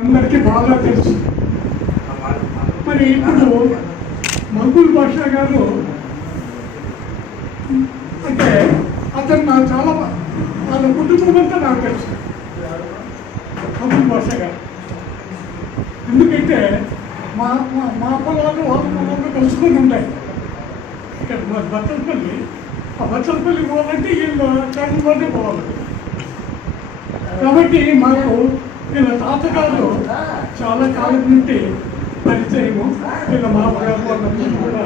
అందరికీ బాగా తెలుసు. మరి ఇప్పుడు మగుల్ భాష గారు అంటే అతను నాకు చాలా వాళ్ళ కుటుంబం అంతా నాకు తెలుసు. మగుల్ భాష గారు. ఎందుకంటే మా మా మా పొలాలు వాళ్ళ పొలాలు కలుసుకొని ఉంటాయి ఇక్కడ మా ఆ బత్తలపల్లి పోవాలంటే వీళ్ళు చదువులోనే పోవాలి. కాబట్టి మాకు వీళ్ళ తాతగారు చాలా కాలం నుండి పరిచయము. వీళ్ళ మా వాళ్ళందరూ కూడా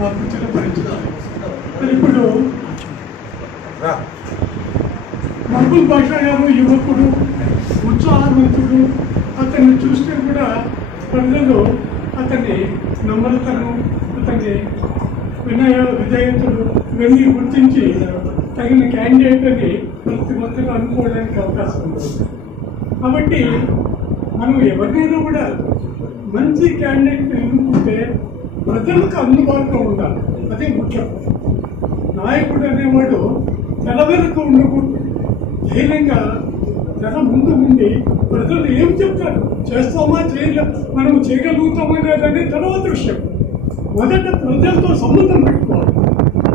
మాకు చిన్న పరిచయం. ఇప్పుడు మహబూబ్ బాషా గారు యువకుడు ఉత్సాహవంతుడు అతన్ని చూస్తే కూడా ప్రజలు అతని నమ్రతను అతని వినయ విధేయతలు ఇవన్నీ గుర్తించి తగిన క్యాండిడేట్ అని ప్రతి ఒక్కరు అనుకోవడానికి అవకాశం ఉంది. కాబట్టి మనం ఎవరినైనా కూడా మంచి క్యాండిడేట్ ఎన్నుకుంటే ప్రజలకు అందుబాటులో ఉండాలి. అదే ముఖ్యం. నాయకుడు అనేవాడు తెల వెనుక ఉండకూడదు. ధైర్యంగా తెల ముందు ఉండి ప్రజలు ఏం చెప్తారు? చేస్తామా? చేయలే. మనం చేయగలుగుతామా లేదని తర్వాత విషయం. మొదట ప్రజలతో సంబంధం పెట్టుకోవాలి.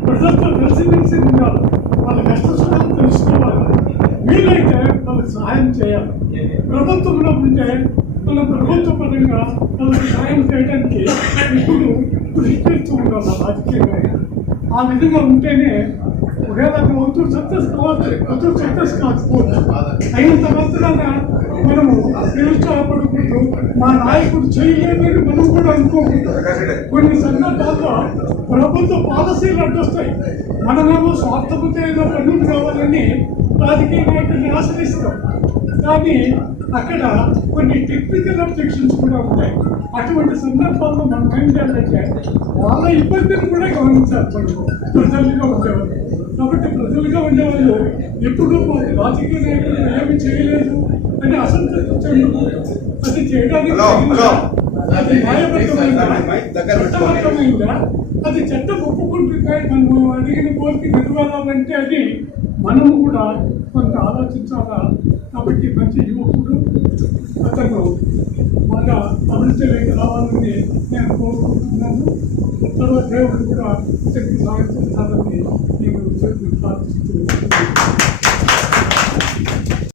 ప్రజలతో కలిసిమెలిసి ఉండాలి. వాళ్ళకి చేయాలి. ప్రభుత్వంలో ఉంటే మన ప్రభుత్వ పరంగా వాళ్ళకి సహాయం చేయడానికి ఇప్పుడు కృషి చేస్తూ ఉండాలి రాజకీయంగా. ఆ విధంగా ఉంటేనే ఒకవేళ వంతుడు సక్సెస్ కావచ్చు వంతుడు సక్సెస్ కాకపోవచ్చు. అయిన తర్వాత మనము నిరుత్సాహపడుకుంటూ మా నాయకుడు చేయలేదని మనం కూడా అనుకోకుండా కొన్ని సందర్భాల్లో ప్రభుత్వ పాలసీలు అడ్డొస్తాయి. మనమేమో స్వార్థపత ఏదో పన్నులు కావాలని రాజకీయ నాయకుడిని ఆశ్రయిస్తాం కానీ అక్కడ కొన్ని టెక్నికల్ అబ్జెక్షన్స్ కూడా ఉంటాయి. అటువంటి సందర్భాల్లో మనం ఏం చేయాలంటే వాళ్ళ ఇబ్బందిని కూడా గమనించాలి మనము ప్రజలుగా ఉండేవాళ్ళు. కాబట్టి ప్రజలుగా ఉండేవాళ్ళు ఎప్పుడూ రాజకీయ నాయకులు ఏమి చేయలేదు అని అసంతృప్తి అది చేయడానికి. అది న్యాయబద్ధమైందా? అది చట్టం ఒప్పుకుంటుందా మనము అడిగిన కోరిక నెరవేరాలంటే అది మనము కూడా కొంత ఆలోచించాలా? కాబట్టి మంచి యువకుడు అతను బాగా అభివృద్ధిలోకి రావాలని నేను కోరుకుంటున్నాను. తర్వాత దేవుడు కూడా అతనికి సాయం చేస్తానని నేను ప్రార్థిస్తున్నాను